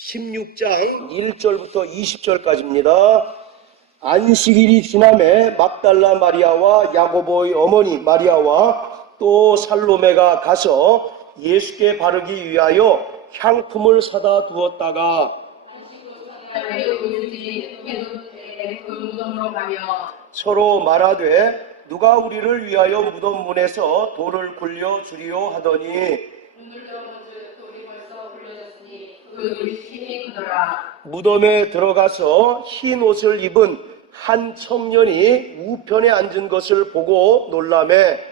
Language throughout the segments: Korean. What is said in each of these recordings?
16장 1절부터 20절까지입니다. 안식일이 지남에 막달라 마리아와 야고보의 어머니 마리아와 또 살로메가 가서 예수께 바르기 위하여 향품을 사다 두었다가 서로 말하되 누가 우리를 위하여 무덤 문에서 돌을 굴려 주리요 하더니 무덤에 들어가서 흰 옷을 입은 한 청년이 우편에 앉은 것을 보고 놀라매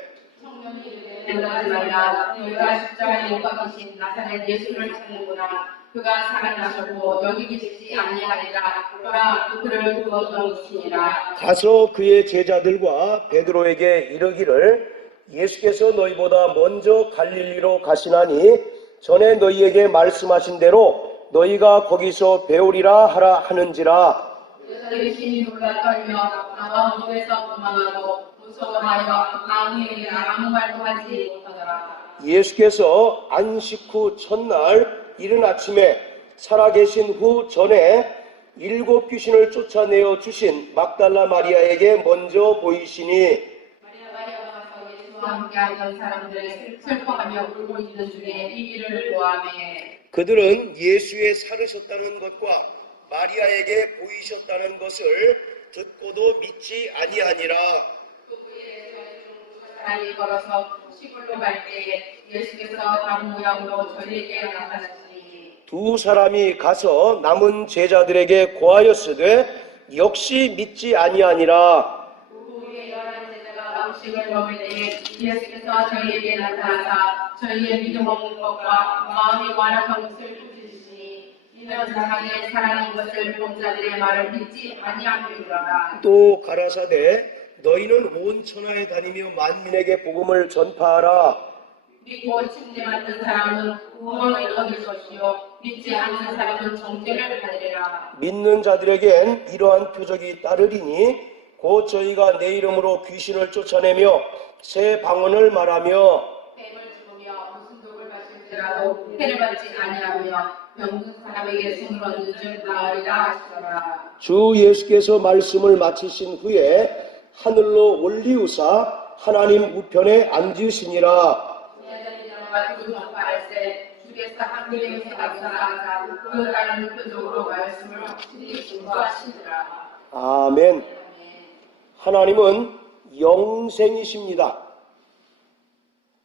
놀라지 말라. 너희가 십자가에 못 박히신 나사렛 예수를 찾는구나. 그가 살아나셨고 여기 계시지 아니하리라. 그가 그들을 구원하는 것이니라. 가서 그의 제자들과 베드로에게 이르기를 예수께서 너희보다 먼저 갈릴리로 가시나니 전에 너희에게 말씀하신 대로 너희가 거기서 배우리라 하라 하는지라. 제자들이 심히 놀라 떨며 나와 무덤에서 도망하고 무서워하여 아무에게 아무 말도 하지 못하더라. 예수께서 안식 후 첫날 이른 아침에 살아계신 후 전에 7 귀신을 쫓아내어 주신 막달라 마리아에게 먼저 보이시니 마리아가 가서 예수와 함께하던 사람들을 슬퍼하며 울고 있는 중에 이 일을 보아매 그들은 예수의 살으셨다는 것과 마리아에게 보이셨다는 것을 듣고도 믿지 아니하니라. 사람이 걸어서 시골로 갈 때에 예수께서 다른 모양으로 저희에게 나타나시니 두 사람이 가서 남은 제자들에게 고하였으되 역시 믿지 아니하니라. 후에 11 제자가 음식을 먹을 때에 예수께서 저희에게 나타나사 저희의 믿음 없는 것과 마음이 완악한 것을 쫓으시니 이는 세상에 살아난 것을 본 자들의 말을 믿지 아니함이로라. 또 가라사대 너희는 온 천하에 다니며 만민에게 복음을 전파하라. 믿고 침례 받는 사람은 구원을 얻을 것이요 믿지 않는 사람은 정죄를 받으리라. 믿는 자들에겐 이러한 표적이 따르리니 곧 저희가 내 이름으로 귀신을 쫓아내며 새 방언을 말하며 뱀을 죽으며 무슨 독을 마실지라도 해를 받지 아니하며 병든 사람에게 손을 얹은 줄 나으리라 하시더라. 주 예수께서 말씀을 마치신 후에 하늘로 올리우사 하나님 우편에 앉으시니라. 제자들과 그 전파할세 주께서 하늘에서 나타나사 그 다른 표적으로 말씀을 확실히 증거하시더라. 아멘. 하나님은 영생이십니다.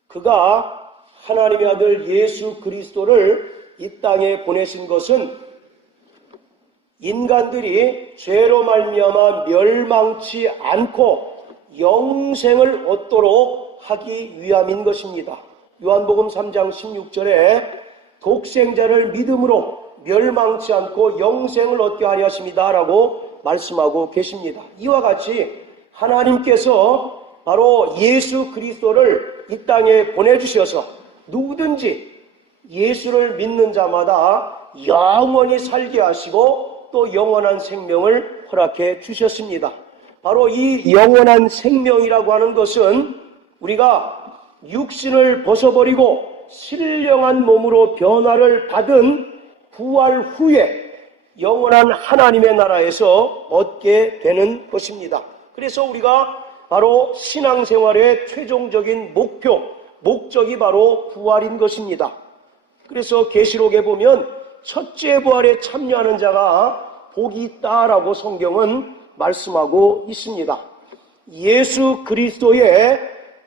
그가 하나님의 아들 예수 그리스도를 이 땅에 보내신 것은 인간들이 죄로 말미암아 멸망치 않고 영생을 얻도록 하기 위함인 것입니다. 요한복음 3장 16절에 독생자를 믿음으로 멸망치 않고 영생을 얻게 하려 하십니다 라고 말씀하고 계십니다. 이와 같이 하나님께서 바로 예수 그리스도를 이 땅에 보내주셔서 누구든지 예수를 믿는 자마다 영원히 살게 하시고 또 영원한 생명을 허락해 주셨습니다. 바로 이 영원한 생명이라고 하는 것은 우리가 육신을 벗어버리고 신령한 몸으로 변화를 받은 부활 후에 영원한 하나님의 나라에서 얻게 되는 것입니다. 그래서 우리가 바로 신앙생활의 최종적인 목적이 바로 부활인 것입니다. 그래서 계시록에 보면 첫째 부활에 참여하는 자가 복이 있다라고 성경은 말씀하고 있습니다. 예수 그리스도의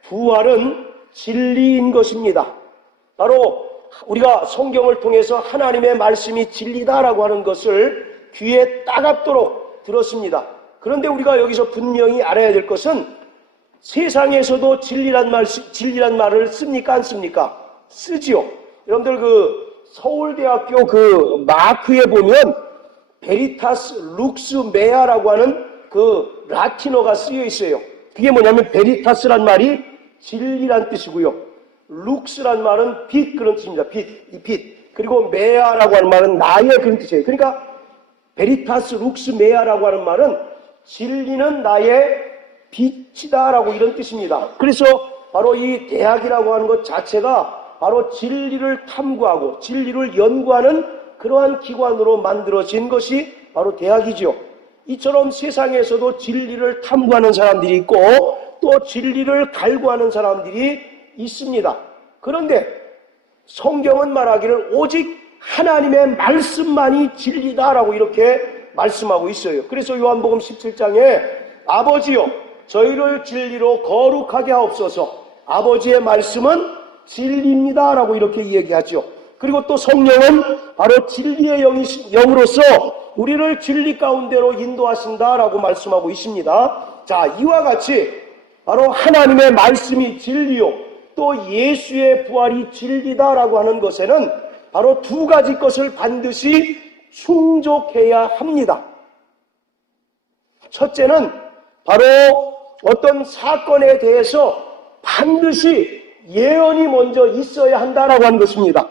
부활은 진리인 것입니다. 바로 우리가 성경을 통해서 하나님의 말씀이 진리다라고 하는 것을 귀에 따갑도록 들었습니다. 그런데 우리가 여기서 분명히 알아야 될 것은 세상에서도 진리란 말을 씁니까? 안 씁니까? 쓰지요. 여러분들 서울대학교 마크에 보면 베리타스 룩스 메아라고 하는 라틴어가 쓰여 있어요. 그게 뭐냐면 베리타스란 말이 진리란 뜻이고요. 룩스란 말은 빛 그런 뜻입니다. 빛. 그리고 메아라고 하는 말은 나의 그런 뜻이에요. 그러니까 베리타스 룩스 메아라고 하는 말은 진리는 나의 빛이다라고 이런 뜻입니다. 그래서 바로 이 대학이라고 하는 것 자체가 바로 진리를 탐구하고 진리를 연구하는 그러한 기관으로 만들어진 것이 바로 대학이죠. 이처럼 세상에서도 진리를 탐구하는 사람들이 있고 또 진리를 갈구하는 사람들이 있습니다. 그런데 성경은 말하기를 오직 하나님의 말씀만이 진리다라고 이렇게 말씀하고 있어요. 그래서 요한복음 17장에 아버지여 저희를 진리로 거룩하게 하옵소서, 아버지의 말씀은 진리입니다 라고 이렇게 얘기하죠. 그리고 또 성령은 바로 진리의 영으로서 우리를 진리 가운데로 인도하신다 라고 말씀하고 있습니다. 자, 이와 같이 바로 하나님의 말씀이 진리요 또 예수의 부활이 진리다라고 하는 것에는 바로 두 가지 것을 반드시 충족해야 합니다. 첫째는 바로 어떤 사건에 대해서 반드시 예언이 먼저 있어야 한다라고 하는 것입니다.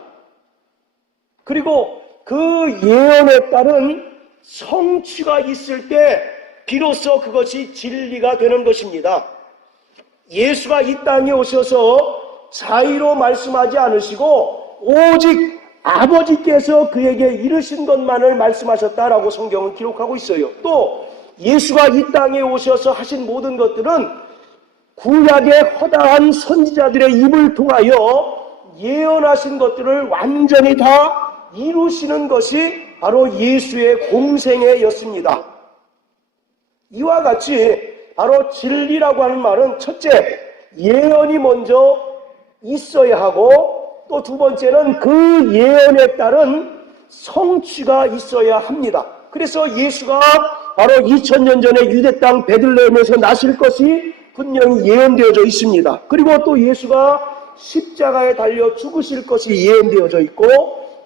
그리고 그 예언에 따른 성취가 있을 때 비로소 그것이 진리가 되는 것입니다. 예수가 이 땅에 오셔서 자의로 말씀하지 않으시고 오직 아버지께서 그에게 이르신 것만을 말씀하셨다라고 성경은 기록하고 있어요. 또 예수가 이 땅에 오셔서 하신 모든 것들은 구약의 허다한 선지자들의 입을 통하여 예언하신 것들을 완전히 다 이루시는 것이 바로 예수의 공생애였습니다. 이와 같이 바로 진리라고 하는 말은 첫째, 예언이 먼저 있어야 하고 또 두 번째는 그 예언에 따른 성취가 있어야 합니다. 그래서 예수가 바로 2000년 전에 유대 땅 베들레헴에서 나실 것이 분명히 예언되어져 있습니다. 그리고 또 예수가 십자가에 달려 죽으실 것이 예언되어져 있고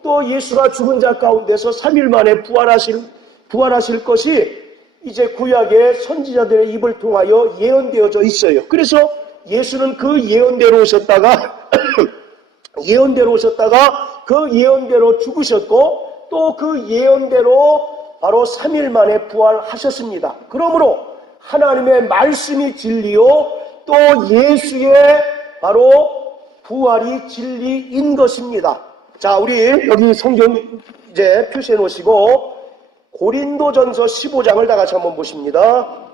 또 예수가 죽은 자 가운데서 3일 만에 부활하실 것이 이제 구약의 선지자들의 입을 통하여 예언되어져 있어요. 그래서 예수는 그 예언대로 오셨다가 그 예언대로 죽으셨고 또 그 예언대로 바로 3일 만에 부활하셨습니다. 그러므로 하나님의 말씀이 진리요 또 예수의 바로 부활이 진리인 것입니다. 자, 우리 여기 성경 이제 표시해 놓으시고 고린도전서 15장을 다 같이 한번 보십니다.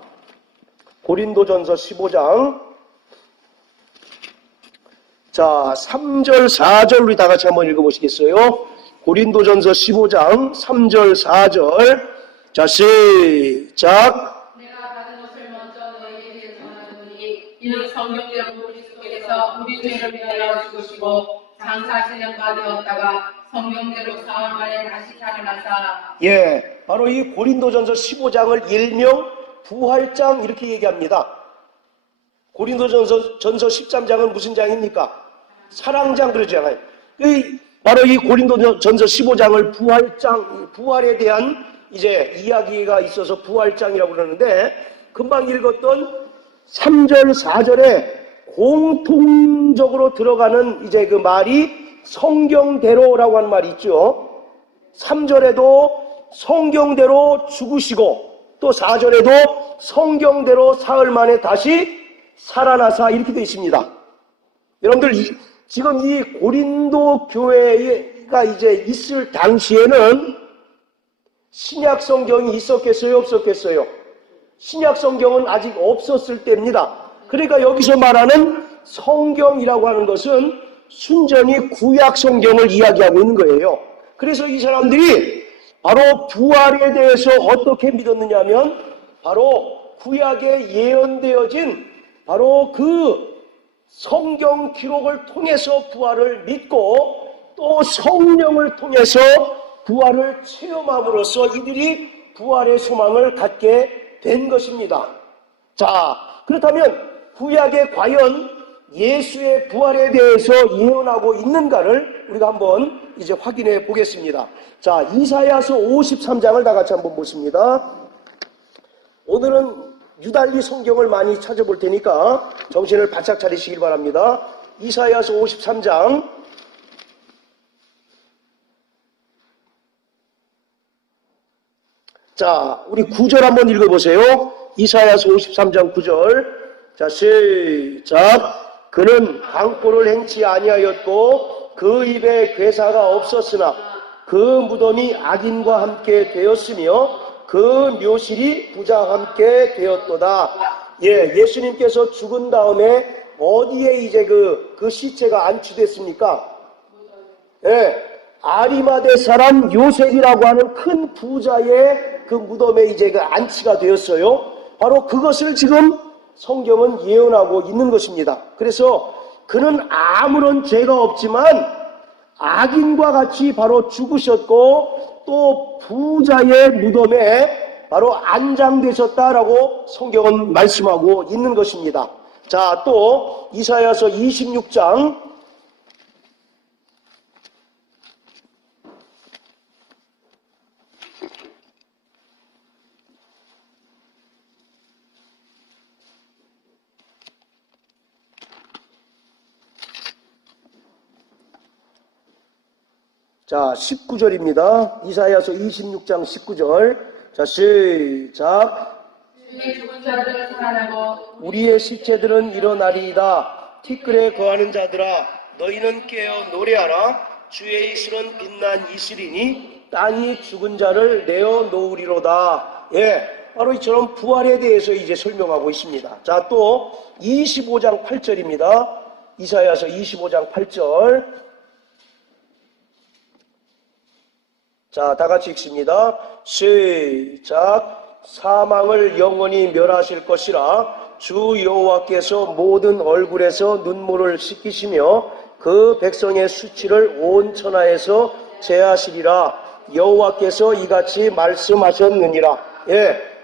고린도전서 15장. 자, 3절, 4절 우리 다 같이 한번 읽어보시겠어요? 고린도전서 15장 3절, 4절. 자, 시작. 내가 받은 것을 먼저 너희에게 전하노니 이는 성경대로 그리스도께서 우리 죄를 위하여 죽으시고 장사 7년가 되었다가 성경대로 사흘 만에 다시 살아나사. 예, 바로 이 고린도전서 15장을 일명 부활장 이렇게 얘기합니다. 고린도전서 13장은 무슨 장입니까? 사랑장 그러잖아요. 바로 이 고린도전서 15장을 부활장, 부활에 대한 이제 이야기가 있어서 부활장이라고 그러는데 금방 읽었던 3절, 4절에 공통적으로 들어가는 이제 그 말이 성경대로라고 하는 말이 있죠. 3절에도 성경대로 죽으시고 또 4절에도 성경대로 사흘 만에 다시 살아나사 이렇게 되어 있습니다. 여러분들 지금 이 고린도 교회가 이제 있을 당시에는 신약 성경이 있었겠어요? 없었겠어요? 신약 성경은 아직 없었을 때입니다. 그러니까 여기서 말하는 성경이라고 하는 것은 순전히 구약 성경을 이야기하고 있는 거예요. 그래서 이 사람들이 바로 부활에 대해서 어떻게 믿었느냐 하면 바로 구약에 예언되어진 바로 그 성경 기록을 통해서 부활을 믿고 또 성령을 통해서 부활을 체험함으로써 이들이 부활의 소망을 갖게 된 것입니다. 자, 그렇다면 구약에 과연 예수의 부활에 대해서 예언하고 있는가를 우리가 한번 이제 확인해 보겠습니다. 자, 이사야서 53장을 다 같이 한번 보십니다. 오늘은 유달리 성경을 많이 찾아볼 테니까 정신을 바짝 차리시길 바랍니다. 이사야서 53장. 자, 우리 9절 한번 읽어보세요. 이사야서 53장 9절. 자, 시작. 그는 강포를 행치 아니하였고 그 입에 괴사가 없었으나 그 무덤이 악인과 함께 되었으며 그 묘실이 부자와 함께 되었도다. 예수님께서 죽은 다음에 어디에 이제 그 시체가 안치됐습니까? 아리마대 사람 요셉이라고 하는 큰 부자의 그 무덤에 이제 그 안치가 되었어요. 바로 그것을 지금 성경은 예언하고 있는 것입니다. 그래서 그는 아무런 죄가 없지만 악인과 같이 바로 죽으셨고 또 부자의 무덤에 바로 안장되셨다라고 성경은 말씀하고 있는 것입니다. 자, 또 이사야서 26장 자, 19절입니다. 이사야서 26장 19절. 자, 시작. 주의 죽은 자들은 살아나고 우리의 시체들은 일어나리이다. 티끌에 거하는 자들아, 너희는 깨어 노래하라. 주의 이슬은 빛난 이슬이니 땅이 죽은 자를 내어 놓으리로다. 바로 이처럼 부활에 대해서 이제 설명하고 있습니다. 자, 또 25장 8절입니다. 이사야서 25장 8절. 자, 다 같이 읽습니다. 시작. 사망을 영원히 멸하실 것이라. 주 여호와께서 모든 얼굴에서 눈물을 씻기시며 그 백성의 수치를 온 천하에서 제하시리라. 여호와께서 이같이 말씀하셨느니라.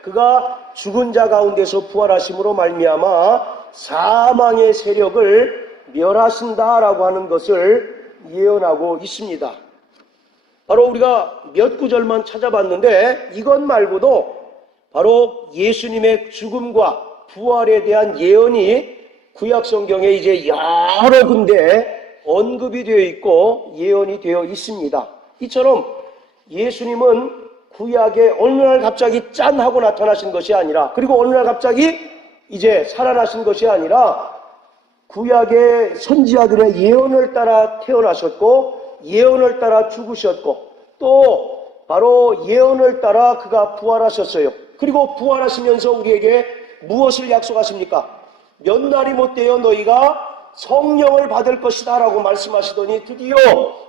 그가 죽은 자 가운데서 부활하심으로 말미암아 사망의 세력을 멸하신다라고 하는 것을 예언하고 있습니다. 바로 우리가 몇 구절만 찾아봤는데 이것 말고도 바로 예수님의 죽음과 부활에 대한 예언이 구약성경에 이제 여러 군데 언급이 되어 있고 예언이 되어 있습니다. 이처럼 예수님은 구약에 어느 날 갑자기 짠 하고 나타나신 것이 아니라, 그리고 어느 날 갑자기 이제 살아나신 것이 아니라 구약의 선지자들의 예언을 따라 태어나셨고 예언을 따라 죽으셨고 또 바로 예언을 따라 그가 부활하셨어요. 그리고 부활하시면서 우리에게 무엇을 약속하십니까? 몇 날이 못되어 너희가 성령을 받을 것이다 라고 말씀하시더니 드디어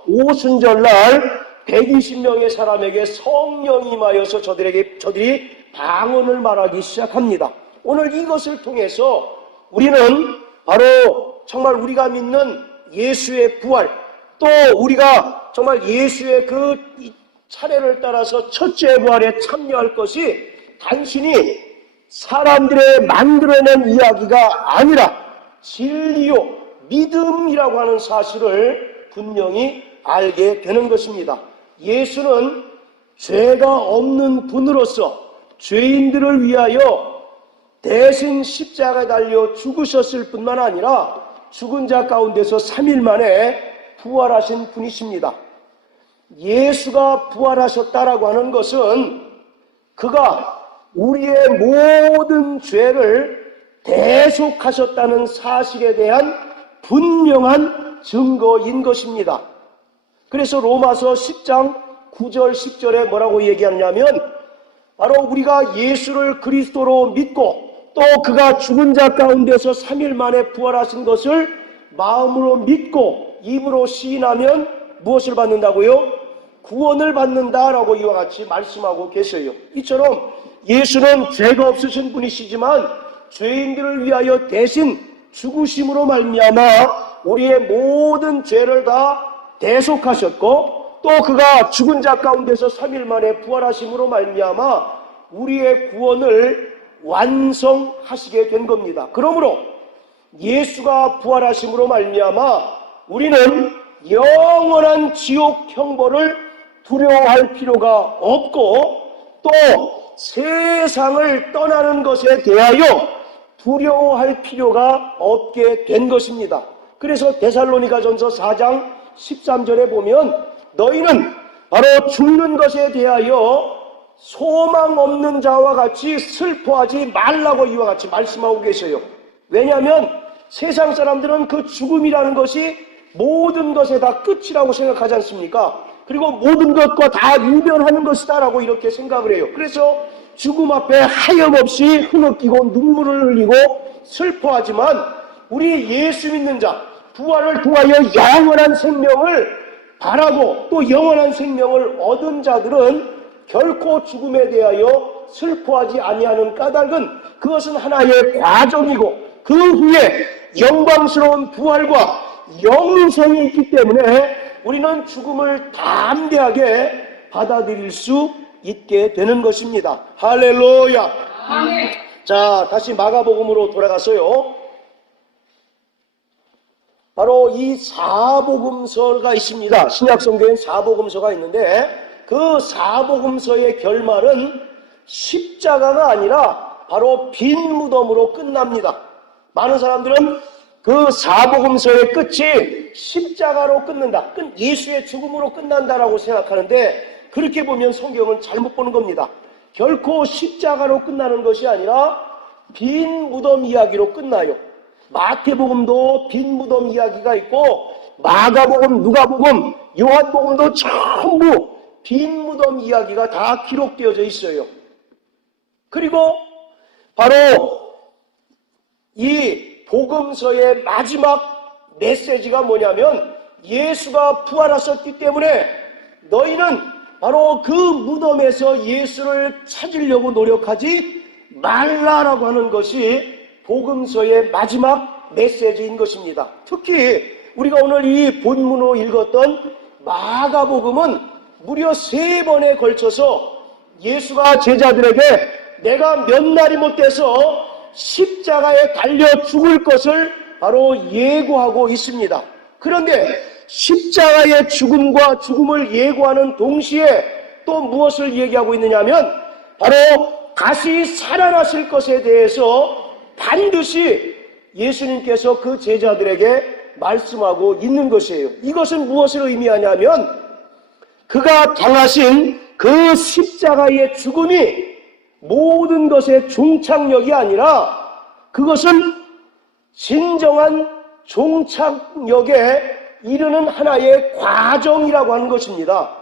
오순절날 120명의 사람에게 성령이 임하여서 저들이 방언을 말하기 시작합니다. 오늘 이것을 통해서 우리는 바로 정말 우리가 믿는 예수의 부활, 또 우리가 정말 예수의 그 차례를 따라서 첫째 부활에 참여할 것이 단순히 사람들의 만들어낸 이야기가 아니라 진리요 믿음이라고 하는 사실을 분명히 알게 되는 것입니다. 예수는 죄가 없는 분으로서 죄인들을 위하여 대신 십자가에 달려 죽으셨을 뿐만 아니라 죽은 자 가운데서 3일 만에 부활하신 분이십니다. 예수가 부활하셨다라고 하는 것은 그가 우리의 모든 죄를 대속하셨다는 사실에 대한 분명한 증거인 것입니다. 그래서 로마서 10장 9절 10절에 뭐라고 얘기하냐면 바로 우리가 예수를 그리스도로 믿고 또 그가 죽은 자 가운데서 3일 만에 부활하신 것을 마음으로 믿고 입으로 시인하면 무엇을 받는다고요? 구원을 받는다라고 이와 같이 말씀하고 계세요. 이처럼 예수는 죄가 없으신 분이시지만 죄인들을 위하여 대신 죽으심으로 말미암아 우리의 모든 죄를 다 대속하셨고 또 그가 죽은 자 가운데서 3일 만에 부활하심으로 말미암아 우리의 구원을 완성하시게 된 겁니다. 그러므로 예수가 부활하심으로 말미암아 우리는 영원한 지옥 형벌을 두려워할 필요가 없고 또 세상을 떠나는 것에 대하여 두려워할 필요가 없게 된 것입니다. 그래서 데살로니가전서 4장 13절에 보면 너희는 바로 죽는 것에 대하여 소망 없는 자와 같이 슬퍼하지 말라고 이와 같이 말씀하고 계세요. 왜냐하면 세상 사람들은 그 죽음이라는 것이 모든 것에 다 끝이라고 생각하지 않습니까? 그리고 모든 것과 다 유별하는 것이다라고 이렇게 생각을 해요. 그래서 죽음 앞에 하염없이 흐느끼고 눈물을 흘리고 슬퍼하지만 우리 예수 믿는 자, 부활을 통하여 영원한 생명을 바라고 또 영원한 생명을 얻은 자들은 결코 죽음에 대하여 슬퍼하지 아니하는 까닭은 그것은 하나의 과정이고 그 후에 영광스러운 부활과 영생이 있기 때문에 우리는 죽음을 담대하게 받아들일 수 있게 되는 것입니다. 할렐루야. 아멘. 자, 다시 마가복음으로 돌아가서요. 바로 이 사복음서가 있습니다. 신약성경엔 사복음서가 있는데 그 사복음서의 결말은 십자가가 아니라 바로 빈 무덤으로 끝납니다. 많은 사람들은 그 사복음서의 끝이 십자가로 끝난다. 예수의 죽음으로 끝난다라고 생각하는데 그렇게 보면 성경은 잘못 보는 겁니다. 결코 십자가로 끝나는 것이 아니라 빈 무덤 이야기로 끝나요. 마태복음도 빈 무덤 이야기가 있고 마가복음, 누가복음, 요한복음도 전부 빈 무덤 이야기가 다 기록되어져 있어요. 그리고 바로 이 복음서의 마지막 메시지가 뭐냐면 예수가 부활하셨기 때문에 너희는 바로 그 무덤에서 예수를 찾으려고 노력하지 말라라고 하는 것이 복음서의 마지막 메시지인 것입니다. 특히 우리가 오늘 이 본문으로 읽었던 마가복음은 무려 3번에 걸쳐서 예수가 제자들에게 내가 몇 날이 못 돼서 십자가에 달려 죽을 것을 바로 예고하고 있습니다. 그런데 십자가의 죽음과 죽음을 예고하는 동시에 또 무엇을 얘기하고 있느냐 하면 바로 다시 살아나실 것에 대해서 반드시 예수님께서 그 제자들에게 말씀하고 있는 것이에요. 이것은 무엇을 의미하냐면 그가 당하신 그 십자가의 죽음이 모든 것의 종착역이 아니라 그것은 진정한 종착역에 이르는 하나의 과정이라고 하는 것입니다.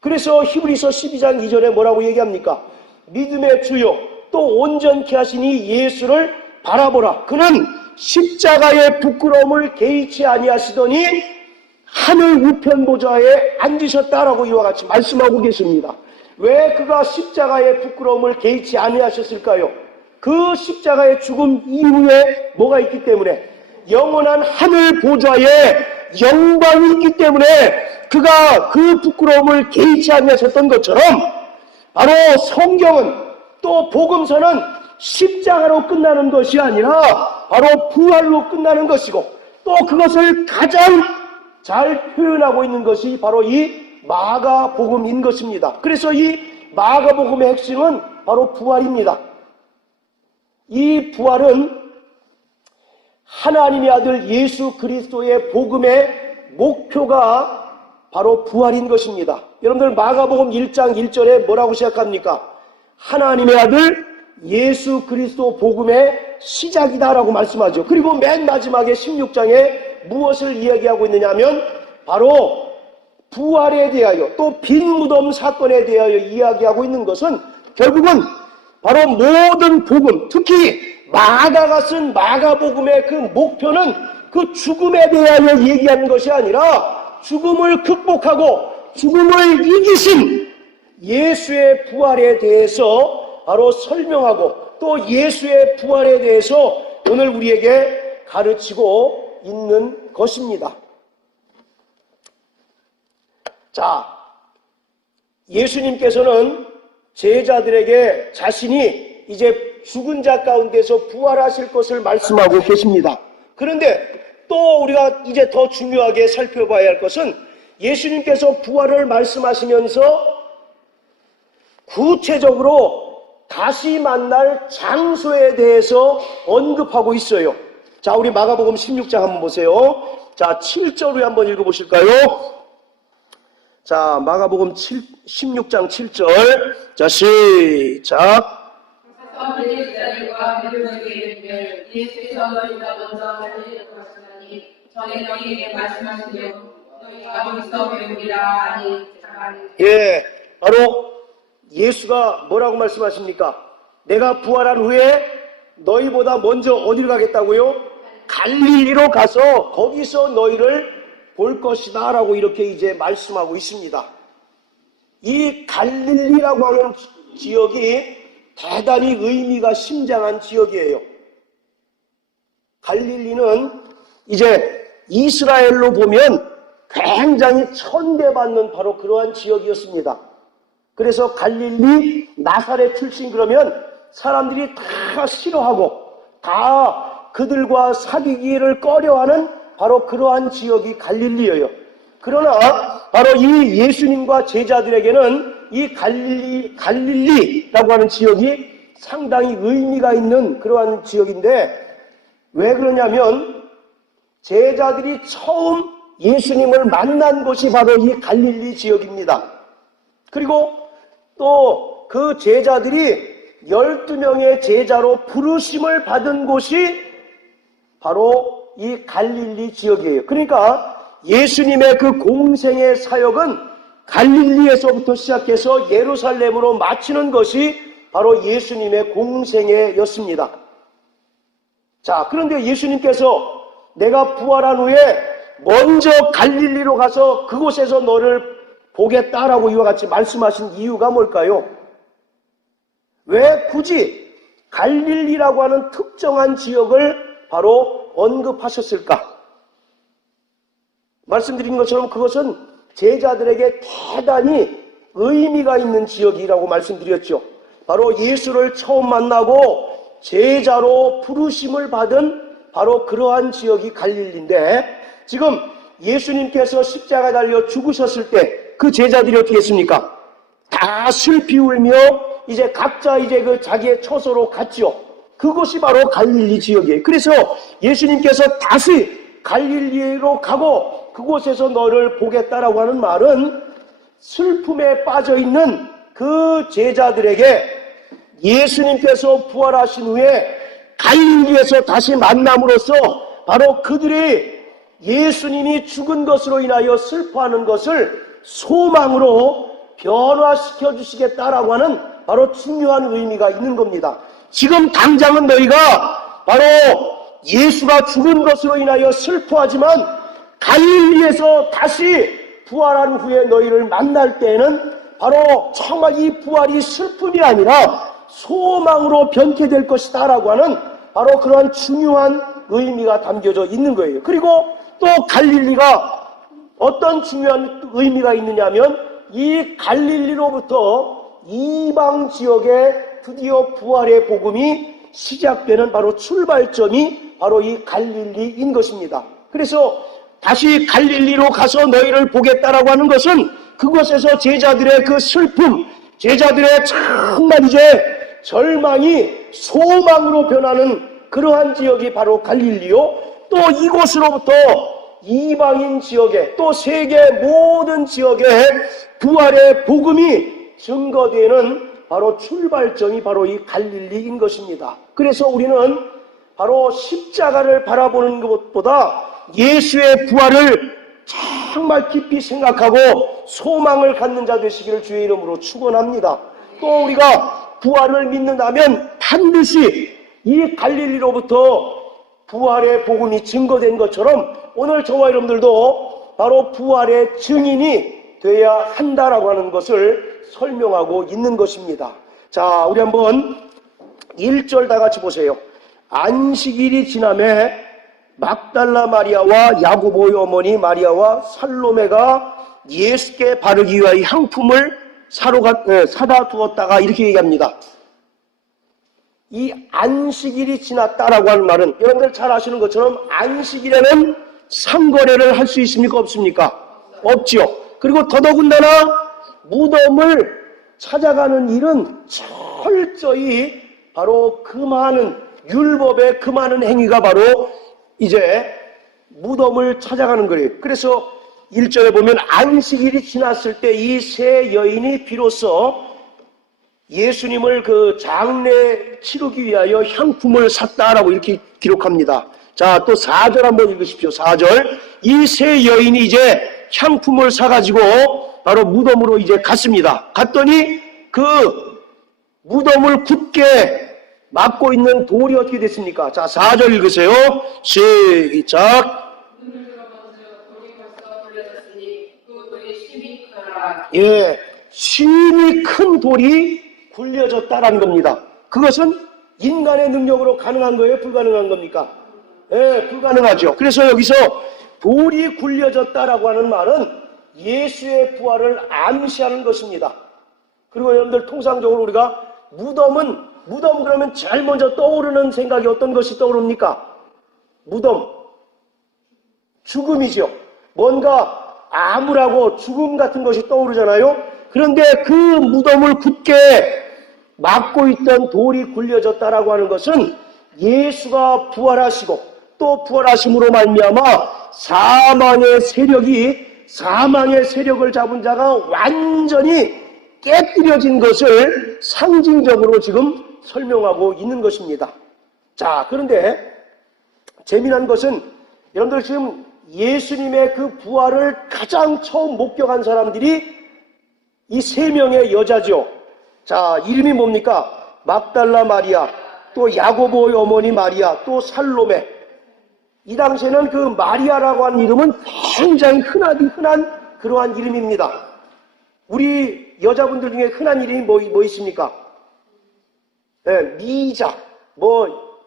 그래서 히브리서 12장 2절에 뭐라고 얘기합니까? 믿음의 주요 또 온전케 하시니 예수를 바라보라. 그는 십자가의 부끄러움을 개의치 아니하시더니 하늘 우편 보좌에 앉으셨다라고 이와 같이 말씀하고 계십니다. 왜 그가 십자가의 부끄러움을 개의치 아니하셨을까요? 그 십자가의 죽음 이후에 뭐가 있기 때문에 영원한 하늘 보좌에 영광이 있기 때문에 그가 그 부끄러움을 개의치 아니하셨던 것처럼 바로 성경은 또 복음서는 십자가로 끝나는 것이 아니라 바로 부활로 끝나는 것이고 또 그것을 가장 잘 표현하고 있는 것이 바로 이 마가복음인 것입니다. 그래서 이 마가복음의 핵심은 바로 부활입니다. 이 부활은 하나님의 아들 예수 그리스도의 복음의 목표가 바로 부활인 것입니다. 여러분들 마가복음 1장 1절에 뭐라고 시작합니까? 하나님의 아들 예수 그리스도 복음의 시작이다라고 말씀하죠. 그리고 맨 마지막에 16장에 무엇을 이야기하고 있느냐 하면 바로 부활에 대하여 또 빈 무덤 사건에 대하여 이야기하고 있는 것은 결국은 바로 모든 복음, 특히 마가가 쓴 마가복음의 그 목표는 그 죽음에 대하여 얘기하는 것이 아니라 죽음을 극복하고 죽음을 이기신 예수의 부활에 대해서 바로 설명하고 또 예수의 부활에 대해서 오늘 우리에게 가르치고 있는 것입니다. 자, 예수님께서는 제자들에게 자신이 이제 죽은 자 가운데서 부활하실 것을 말씀하고 계십니다. 그런데 또 우리가 이제 더 중요하게 살펴봐야 할 것은 예수님께서 부활을 말씀하시면서 구체적으로 다시 만날 장소에 대해서 언급하고 있어요. 자, 우리 마가복음 16장 한번 보세요. 자, 7절로 한번 읽어보실까요? 자, 마가복음 16장 7절. 자, 시작. 그의 제자들과 베드로에게 이르기를 예수께서 너희가 먼저 갈릴리로 가시나니 전에 너희에게 말씀하시되 너희가 거기서 배우리라 하니 예, 바로 예수가 뭐라고 말씀하십니까? 내가 부활한 후에 너희보다 먼저 어디를 가겠다고요? 갈릴리로 가서 거기서 너희를 볼 것이다 라고 이렇게 이제 말씀하고 있습니다. 이 갈릴리라고 하는 지역이 대단히 의미가 심장한 지역이에요. 갈릴리는 이제 이스라엘로 보면 굉장히 천대받는 바로 그러한 지역이었습니다. 그래서 갈릴리, 나사렛 출신 그러면 사람들이 다 싫어하고 다 그들과 사귀기를 꺼려하는 바로 그러한 지역이 갈릴리예요. 그러나 바로 이 예수님과 제자들에게는 이 갈릴리라고 하는 지역이 상당히 의미가 있는 그러한 지역인데 왜 그러냐면 제자들이 처음 예수님을 만난 곳이 바로 이 갈릴리 지역입니다. 그리고 또 그 제자들이 12명의 제자로 부르심을 받은 곳이 바로 이 갈릴리 지역이에요. 그러니까 예수님의 그 공생의 사역은 갈릴리에서부터 시작해서 예루살렘으로 마치는 것이 바로 예수님의 공생애였습니다. 자, 그런데 예수님께서 내가 부활한 후에 먼저 갈릴리로 가서 그곳에서 너를 보겠다라고 이와 같이 말씀하신 이유가 뭘까요? 왜 굳이 갈릴리라고 하는 특정한 지역을 바로 언급하셨을까? 말씀드린 것처럼 그것은 제자들에게 대단히 의미가 있는 지역이라고 말씀드렸죠. 바로 예수를 처음 만나고 제자로 부르심을 받은 바로 그러한 지역이 갈릴리인데 지금 예수님께서 십자가 달려 죽으셨을 때 그 제자들이 어떻게 했습니까? 다 슬피 울며 이제 각자 이제 그 자기의 처소로 갔죠. 그곳이 바로 갈릴리 지역이에요. 그래서 예수님께서 다시 갈릴리로 가고 그곳에서 너를 보겠다라고 하는 말은 슬픔에 빠져 있는 그 제자들에게 예수님께서 부활하신 후에 갈릴리에서 다시 만남으로써 바로 그들이 예수님이 죽은 것으로 인하여 슬퍼하는 것을 소망으로 변화시켜 주시겠다라고 하는 바로 중요한 의미가 있는 겁니다. 지금 당장은 너희가 바로 예수가 죽은 것으로 인하여 슬퍼하지만 갈릴리에서 다시 부활한 후에 너희를 만날 때에는 바로 정말 이 부활이 슬픔이 아니라 소망으로 변케 될 것이다 라고 하는 바로 그러한 중요한 의미가 담겨져 있는 거예요. 그리고 또 갈릴리가 어떤 중요한 의미가 있느냐면 이 갈릴리로부터 이방 지역에 드디어 부활의 복음이 시작되는 바로 출발점이 바로 이 갈릴리인 것입니다. 그래서 다시 갈릴리로 가서 너희를 보겠다라고 하는 것은 그곳에서 제자들의 그 슬픔, 제자들의 정말 이제 절망이 소망으로 변하는 그러한 지역이 바로 갈릴리요. 또 이곳으로부터 이방인 지역에 또 세계 모든 지역에 부활의 복음이 증거되는 바로 출발점이 바로 이 갈릴리인 것입니다. 그래서 우리는 바로 십자가를 바라보는 것보다 예수의 부활을 정말 깊이 생각하고 소망을 갖는 자 되시기를 주의 이름으로 축원합니다. 또 우리가 부활을 믿는다면 반드시 이 갈릴리로부터 부활의 복음이 증거된 것처럼 오늘 저와 여러분들도 바로 부활의 증인이 돼야 한다라고 하는 것을 설명하고 있는 것입니다. 자, 우리 한번 1절 다 같이 보세요. 안식일이 지남에 막달라 마리아와 야고보의 어머니 마리아와 살로메가 예수께 바르기 위하여 향품을 사다 두었다가 이렇게 얘기합니다. 이 안식일이 지났다라고 하는 말은 여러분들 잘 아시는 것처럼 안식일에는 상거래를 할 수 있습니까? 없습니까? 없지요. 그리고 더더군다나 무덤을 찾아가는 일은 철저히 바로 금하는 율법의 금하는 행위가 바로 이제 무덤을 찾아가는 거예요. 그래서 1절에 보면 안식일이 지났을 때 이 세 여인이 비로소 예수님을 그 장례 치르기 위하여 향품을 샀다라고 이렇게 기록합니다. 자, 또 4절 한번 읽으십시오. 4절. 이 세 여인이 이제 향품을 사가지고 바로 무덤으로 이제 갔습니다. 갔더니 그 무덤을 굳게 막고 있는 돌이 어떻게 됐습니까? 자, 4절 읽으세요. 시작. 눈을 들어본즉 돌이 벌써 굴려졌으니 그 돌이 심히 크더라. 예, 심히 큰 돌이 굴려졌다라는 겁니다. 그것은 인간의 능력으로 가능한 거예요? 불가능한 겁니까? 예, 불가능하죠. 그래서 여기서 돌이 굴려졌다라고 하는 말은 예수의 부활을 암시하는 것입니다. 그리고 여러분들 통상적으로 우리가 무덤 그러면 제일 먼저 떠오르는 생각이 어떤 것이 떠오릅니까? 무덤. 죽음이죠. 뭔가 암울하고 죽음 같은 것이 떠오르잖아요. 그런데 그 무덤을 굳게 막고 있던 돌이 굴려졌다라고 하는 것은 예수가 부활하시고 또 부활하심으로 말미암아 사망의 세력을 잡은 자가 완전히 깨뜨려진 것을 상징적으로 지금 설명하고 있는 것입니다. 자, 그런데 재미난 것은 여러분들 지금 예수님의 그 부활을 가장 처음 목격한 사람들이 이 3명의 여자죠. 자, 이름이 뭡니까? 막달라 마리아, 또 야고보의 어머니 마리아, 또 살로메. 이 당시에는 그 마리아라고 하는 이름은 굉장히 흔한 그러한 이름입니다. 우리 여자분들 중에 흔한 이름이 뭐 있습니까? 네, 미자,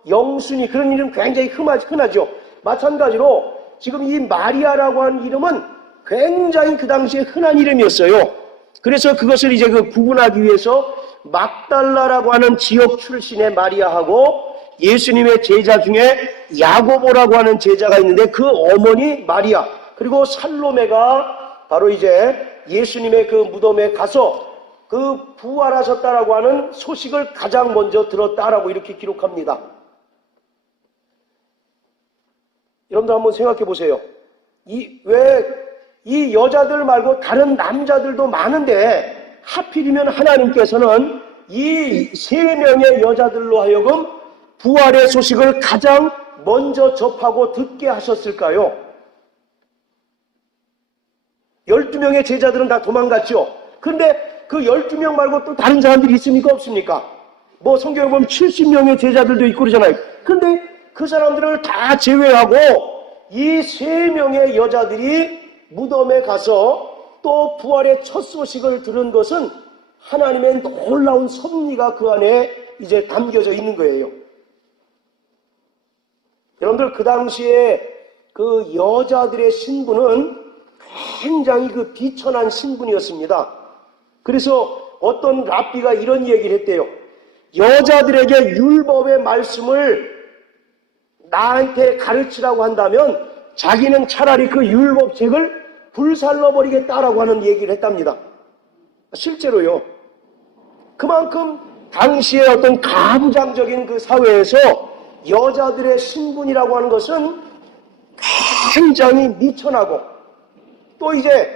영순이, 그런 이름 굉장히 흔하죠. 마찬가지로 지금 이 마리아라고 하는 이름은 굉장히 그 당시에 흔한 이름이었어요. 그래서 그것을 이제 구분하기 위해서 막달라라고 하는 지역 출신의 마리아하고 예수님의 제자 중에 야고보라고 하는 제자가 있는데 그 어머니 마리아, 그리고 살로메가 바로 이제 예수님의 그 무덤에 가서 그 부활하셨다라고 하는 소식을 가장 먼저 들었다라고 이렇게 기록합니다. 여러분들 한번 생각해 보세요. 왜 이 여자들 말고 다른 남자들도 많은데 하필이면 하나님께서는 이 3명의 여자들로 하여금 부활의 소식을 가장 먼저 접하고 듣게 하셨을까요? 12명의 제자들은 다 도망갔죠. 그런데 그 12명 말고 또 다른 사람들이 있습니까? 없습니까? 성경에 보면 70명의 제자들도 있고 그러잖아요. 그런데 그 사람들을 다 제외하고 이 3명의 여자들이 무덤에 가서 또 부활의 첫 소식을 들은 것은 하나님의 놀라운 섭리가 그 안에 이제 담겨져 있는 거예요. 여러분들 그 당시에 그 여자들의 신분은 굉장히 비천한 신분이었습니다. 그래서 어떤 랍비가 이런 얘기를 했대요. 여자들에게 율법의 말씀을 나한테 가르치라고 한다면 자기는 차라리 그 율법책을 불살라버리겠다라고 하는 얘기를 했답니다. 실제로요. 그만큼 당시의 어떤 가부장적인 그 사회에서 여자들의 신분이라고 하는 것은 굉장히 미천하고, 또 이제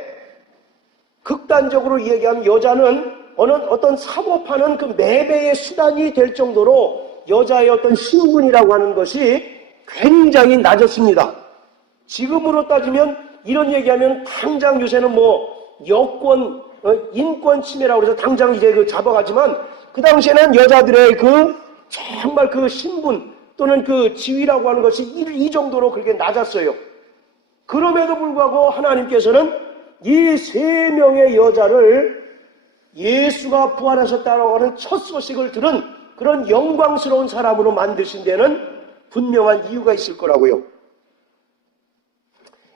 극단적으로 얘기하면 여자는 어떤 사법하는 그 매배의 수단이 될 정도로 여자의 어떤 신분이라고 하는 것이 굉장히 낮았습니다. 지금으로 따지면 이런 얘기하면 당장 요새는 여권, 인권 침해라고 해서 당장 이제 잡아가지만 그 당시에는 여자들의 정말 그 신분 또는 그 지위라고 하는 것이 이 정도로 그렇게 낮았어요. 그럼에도 불구하고 하나님께서는 이 3명의 여자를 예수가 부활하셨다고 하는 첫 소식을 들은 그런 영광스러운 사람으로 만드신 데는 분명한 이유가 있을 거라고요.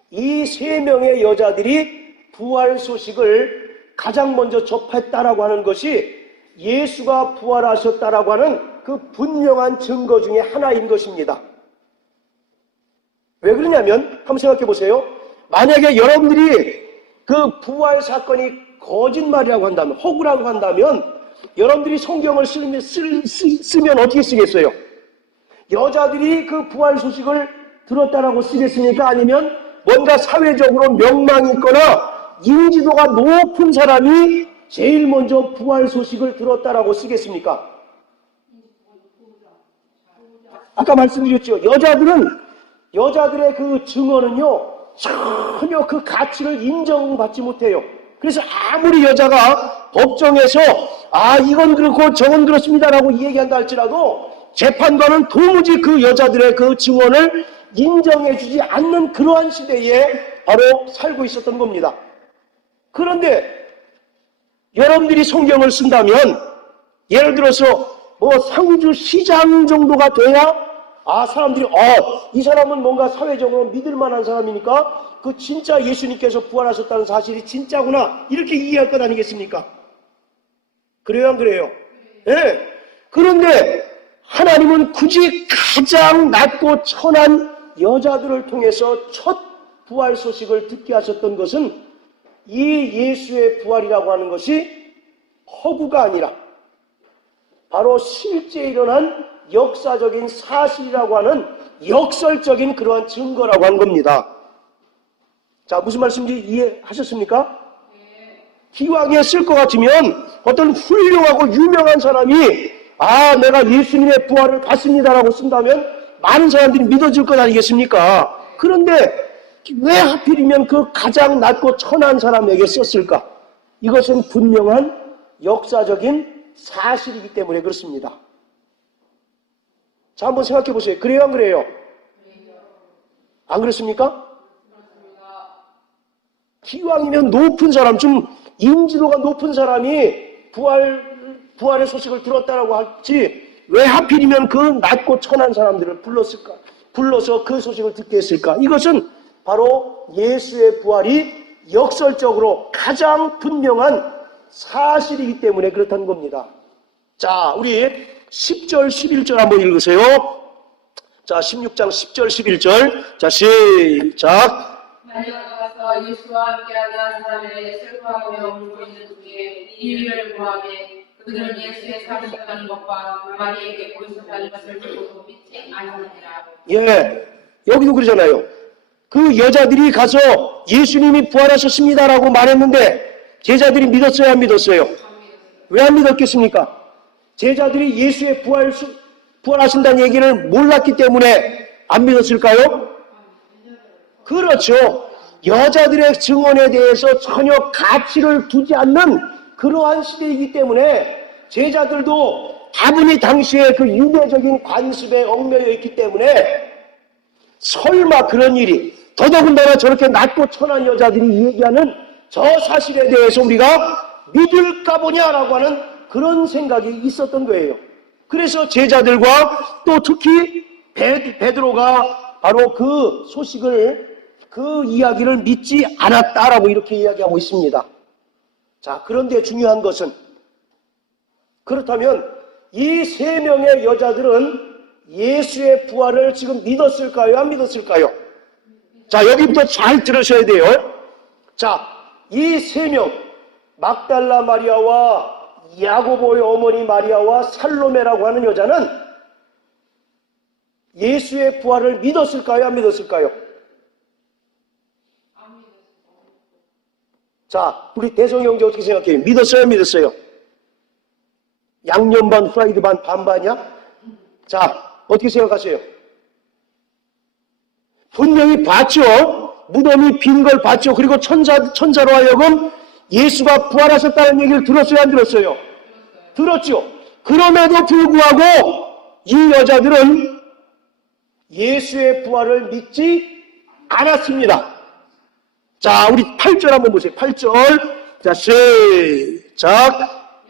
이 3명의 여자들이 부활 소식을 가장 먼저 접했다라고 하는 것이 예수가 부활하셨다라고 하는 그 분명한 증거 중에 하나인 것입니다. 왜 그러냐면 한번 생각해 보세요. 만약에 여러분들이 그 부활 사건이 거짓말이라고 한다면, 허구라고 한다면 여러분들이 성경을 쓰면 어떻게 쓰겠어요? 여자들이 그 부활 소식을 들었다라고 쓰겠습니까? 아니면 뭔가 사회적으로 명망이 있거나 인지도가 높은 사람이 제일 먼저 부활 소식을 들었다라고 쓰겠습니까? 아까 말씀드렸죠. 여자들의 그 증언은요, 전혀 그 가치를 인정받지 못해요. 그래서 아무리 여자가 법정에서 이건 그렇고 저건 그렇습니다라고 얘기한다 할지라도 재판관은 도무지 그 여자들의 그 증언을 인정해주지 않는 그러한 시대에 바로 살고 있었던 겁니다. 그런데 여러분들이 성경을 쓴다면 예를 들어서 뭐 상주시장 정도가 돼야 사람들이 이 사람은 뭔가 사회적으로 믿을 만한 사람이니까 그 진짜 예수님께서 부활하셨다는 사실이 진짜구나 이렇게 이해할 것 아니겠습니까? 그래요 안 그래요? 네. 그런데 하나님은 굳이 가장 낮고 천한 여자들을 통해서 첫 부활 소식을 듣게 하셨던 것은 이 예수의 부활이라고 하는 것이 허구가 아니라 바로 실제 일어난 역사적인 사실이라고 하는 역설적인 그러한 증거라고 하는 겁니다. 자, 무슨 말씀인지 이해하셨습니까? 기왕에 쓸 것 같으면 어떤 훌륭하고 유명한 사람이 내가 예수님의 부활을 봤습니다라고 쓴다면 많은 사람들이 믿어질 것 아니겠습니까? 그런데 왜 하필이면 그 가장 낮고 천한 사람에게 썼을까? 이것은 분명한 역사적인 사실이기 때문에 그렇습니다. 자, 한번 생각해 보세요. 그래요, 안 그래요? 안 그렇습니까? 기왕이면 높은 사람, 좀 인지도가 높은 사람이 부활의 소식을 들었다라고 할지 왜 하필이면 그 낮고 천한 사람들을 불렀을까? 불러서 그 소식을 듣게 했을까? 이것은 바로 예수의 부활이 역설적으로 가장 분명한 사실이기 때문에 그렇다는 겁니다. 자, 우리 10절, 11절 한번 읽으세요. 자, 16장 10절, 11절. 자, 시작. 마리아가 가서 예수와 함께하던 사람에게 슬퍼하며 울고 있는 중에 이유를 구하되 그들은 예수의 살으셨다는 것과 마리에게 보이셨다는 것을 듣고 믿지 않았느니라. 예, 여기도 그러잖아요. 그 여자들이 가서 예수님이 부활하셨습니다라고 말했는데 제자들이 믿었어요, 안 믿었어요? 왜 안 믿었겠습니까? 제자들이 예수의 부활하신다는 얘기를 몰랐기 때문에 안 믿었을까요? 그렇죠. 여자들의 증언에 대해서 전혀 가치를 두지 않는 그러한 시대이기 때문에 제자들도 다분히 당시에 그 유대적인 관습에 얽매여 있기 때문에 설마 그런 일이 더더군다나 저렇게 낮고 천한 여자들이 얘기하는 저 사실에 대해서 우리가 믿을까 보냐라고 하는 그런 생각이 있었던 거예요. 그래서 제자들과 또 특히 베드로가 바로 그 소식을 그 이야기를 믿지 않았다라고 이렇게 이야기하고 있습니다. 자, 그런데 중요한 것은 그렇다면 이 세 명의 여자들은 예수의 부활을 지금 믿었을까요? 안 믿었을까요? 자, 여기부터 잘 들으셔야 돼요. 자, 이 세 명, 막달라 마리아와 야고보의 어머니 마리아와 살로메라고 하는 여자는 예수의 부활을 믿었을까요? 안 믿었을까요? 자, 우리 대성 형제 어떻게 생각해요? 믿었어요? 안 믿었어요? 양념 반, 프라이드 반, 반반이야? 자, 어떻게 생각하세요? 분명히 봤죠? 무덤이 빈 걸 봤죠? 그리고 천사로 하여금 예수가 부활하셨다는 얘기를 들었어요? 안 들었어요? 들었죠? 그럼에도 불구하고 이 여자들은 예수의 부활을 믿지 않았습니다. 자, 우리 8절 한번 보세요. 8절. 자, 시작.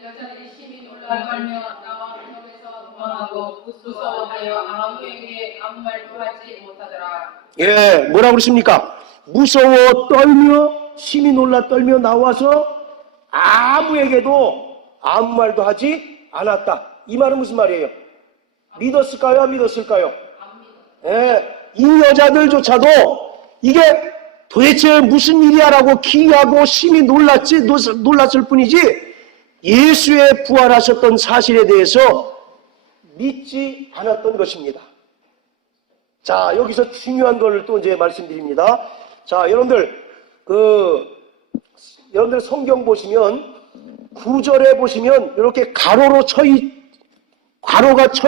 여자들이 심히 놀라며 나와 무덤에서 도망하고 무서워하여 아무에게 아무 말도 하지 못하더라. 예, 뭐라고 그러십니까? 무서워 떨며 심히 놀라 떨며 나와서 아무에게도 아무 말도 하지 않았다. 이 말은 무슨 말이에요? 믿었을까요? 안 믿었을까요? 예, 이 여자들조차도 이게 도대체 무슨 일이야라고 기이하고 심히 놀랐을 뿐이지 예수의 부활하셨던 사실에 대해서 믿지 않았던 것입니다. 자, 여기서 중요한 걸 또 이제 말씀드립니다. 자, 여러분들 성경 보시면 9절에 보시면 이렇게 가로가 쳐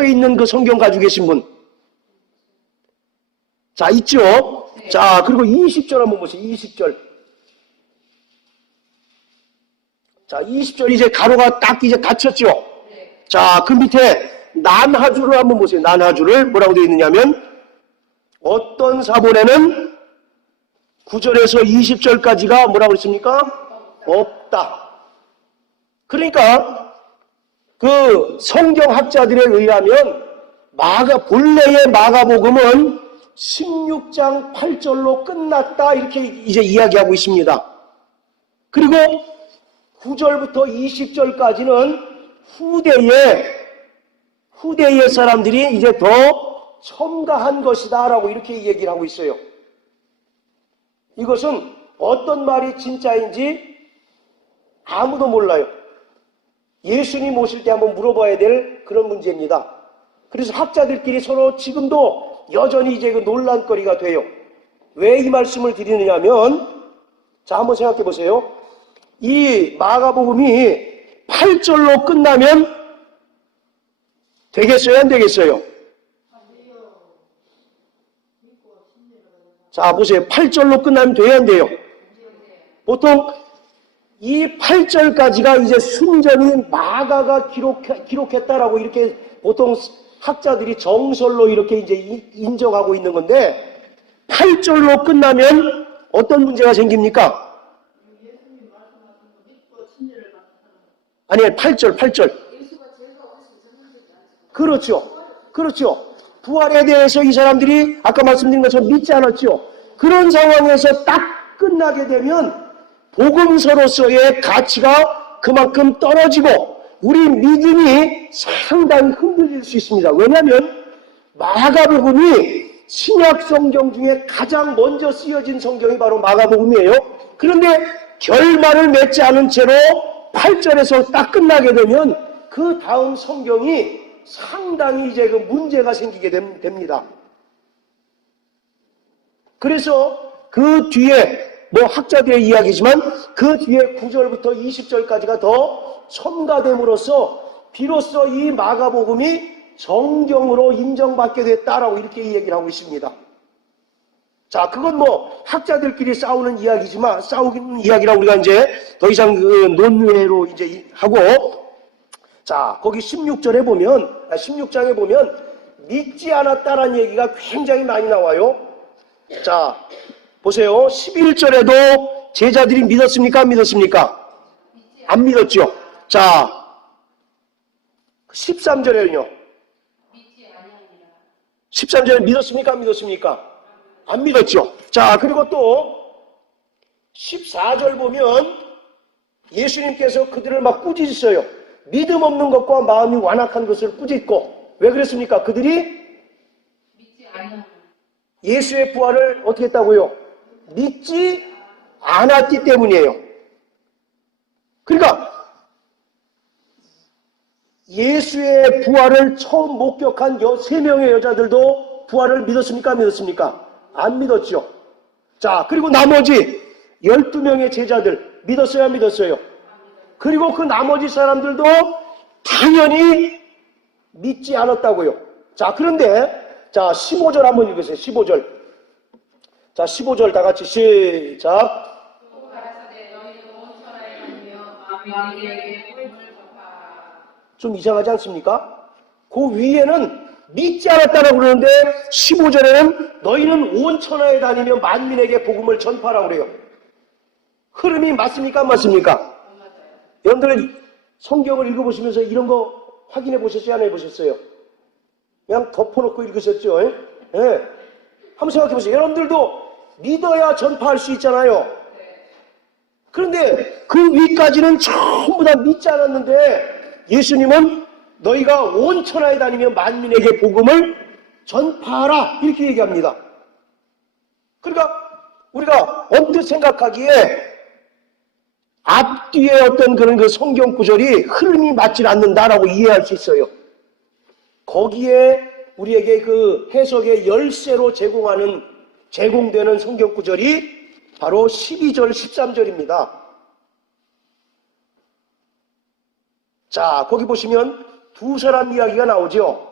있는 그 성경 가지고 계신 분. 자, 있죠? 자, 그리고 20절 한번 보세요. 20절. 자, 20절 이제 가로가 딱 이제 닫혔죠. 자, 그 밑에 난하주를 한번 보세요. 난하주를 뭐라고 되어 있느냐면 어떤 사본에는 9절에서 20절까지가 뭐라고 그랬습니까? 없다. 그러니까 그 성경학자들에 의하면 본래의 마가복음은 16장 8절로 끝났다 이렇게 이제 이야기하고 있습니다. 그리고 9절부터 20절까지는 후대의 사람들이 이제 더 첨가한 것이다 라고 이렇게 얘기를 하고 있어요. 이것은 어떤 말이 진짜인지 아무도 몰라요. 예수님 오실 때 한번 물어봐야 될 그런 문제입니다. 그래서 학자들끼리 서로 지금도 여전히 이제 그 논란거리가 돼요. 왜 이 말씀을 드리느냐 하면, 자, 한번 생각해 보세요. 이 마가복음이 8절로 끝나면 되겠어요? 안 되겠어요? 자, 보세요. 8절로 끝나면 돼야 안 돼요? 보통 이 8절까지가 이제 순전히 마가가 기록했다라고 이렇게 보통 학자들이 정설로 이렇게 이제 인정하고 있는 건데 8절로 끝나면 어떤 문제가 생깁니까? 아니, 8절. 그렇죠. 부활에 대해서 이 사람들이 아까 말씀드린 것처럼 믿지 않았죠. 그런 상황에서 딱 끝나게 되면 복음서로서의 가치가 그만큼 떨어지고 우리 믿음이 상당히 흔들릴 수 있습니다. 왜냐하면 마가복음이 신약 성경 중에 가장 먼저 쓰여진 성경이 바로 마가복음이에요. 그런데 결말을 맺지 않은 채로 8절에서 딱 끝나게 되면 그 다음 성경이 상당히 이제 그 문제가 생기게 됩니다. 그래서 그 뒤에 뭐 학자들의 이야기지만 그 뒤에 9절부터 20절까지가 더 첨가됨으로써 비로소 이 마가복음이 정경으로 인정받게 됐다라고 이렇게 얘기를 하고 있습니다. 자, 그건 뭐 학자들끼리 싸우는 이야기라고 우리가 이제 더 이상 그 논외로 이제 하고, 자, 거기 16장에 보면 믿지 않았다라는 얘기가 굉장히 많이 나와요. 자, 보세요. 11절에도 제자들이 믿었습니까? 안 믿었습니까? 안 믿었죠. 자, 13절에는요. 13절에 믿었습니까? 안 믿었습니까? 안 믿었죠. 자, 그리고 또 14절 보면 예수님께서 그들을 막 꾸짖으셨어요. 믿음 없는 것과 마음이 완악한 것을 꾸짖고. 왜 그랬습니까? 그들이 예수의 부활을 어떻게 했다고요? 믿지 않았기 때문이에요. 그러니까 예수의 부활을 처음 목격한 3명의 여자들도 부활을 믿었습니까? 안 믿었습니까? 안 믿었죠. 자, 그리고 나머지 12명의 제자들 믿었어요? 안 믿었어요? 그리고 그 나머지 사람들도 당연히 믿지 않았다고요. 자, 그런데 자, 15절 한번 읽으세요. 15절. 자, 15절 다 같이 시작. 좀 이상하지 않습니까? 그 위에는 믿지 않았다라고 그러는데 15절에는 너희는 온 천하에 다니며 만민에게 복음을 전파하라고 그래요. 흐름이 맞습니까? 안 맞습니까? 여러분들 성경을 읽어보시면서 이런 거 확인해 보셨어요? 안 해보셨어요? 그냥 덮어놓고 읽으셨죠? 예. 한번 생각해 보세요. 여러분들도 믿어야 전파할 수 있잖아요. 그런데 그 위까지는 전부 다 믿지 않았는데 예수님은 너희가 온 천하에 다니며 만민에게 복음을 전파하라 이렇게 얘기합니다. 그러니까 우리가 언뜻 생각하기에 앞뒤에 어떤 그런 그 성경 구절이 흐름이 맞지 않는다라고 이해할 수 있어요. 거기에 우리에게 그 해석의 열쇠로 제공되는 성경 구절이 바로 12절, 13절입니다. 자, 거기 보시면 두 사람 이야기가 나오죠.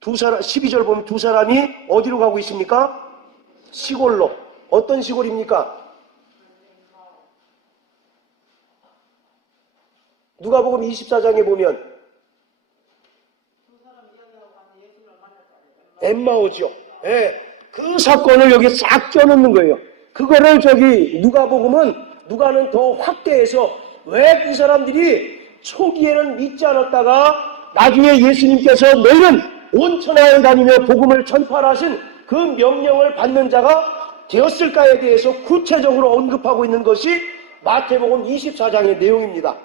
12절 보면 두 사람이 어디로 가고 있습니까? 시골로. 어떤 시골입니까? 누가복음 24장에 보면 엠마오죠. 예, 그 사건을 여기 싹 껴놓는 거예요. 그거를 누가는 더 확대해서 왜 이 사람들이 초기에는 믿지 않았다가 나중에 예수님께서 너희는 온 천하에 다니며 복음을 전파하신 그 명령을 받는 자가 되었을까에 대해서 구체적으로 언급하고 있는 것이 마태복음 24장의 내용입니다.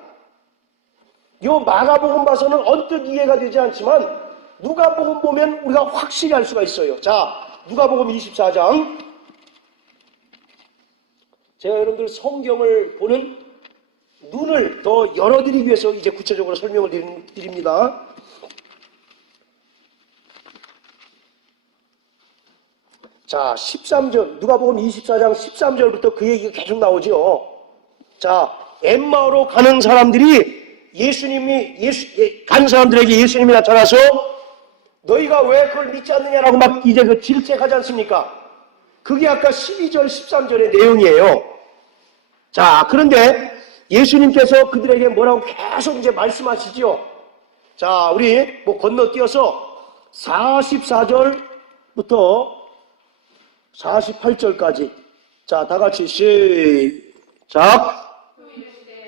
요 마가복음 봐서는 언뜻 이해가 되지 않지만 누가복음 보면 우리가 확실히 알 수가 있어요. 자, 누가복음 24장. 제가 여러분들 성경을 보는 눈을 더 열어드리기 위해서 이제 구체적으로 설명을 드립니다. 자, 13절, 누가복음 24장 13절부터 그 얘기가 계속 나오죠. 자, 엠마오로 가는 사람들이 간 사람들에게 예수님이 나타나서 너희가 왜 그걸 믿지 않느냐라고 막 이제 그 질책하지 않습니까? 그게 아까 12절, 13절의 내용이에요. 자, 그런데 예수님께서 그들에게 뭐라고 계속 이제 말씀하시죠. 자, 우리 건너뛰어서 44절부터 48절까지. 자, 다 같이 시작.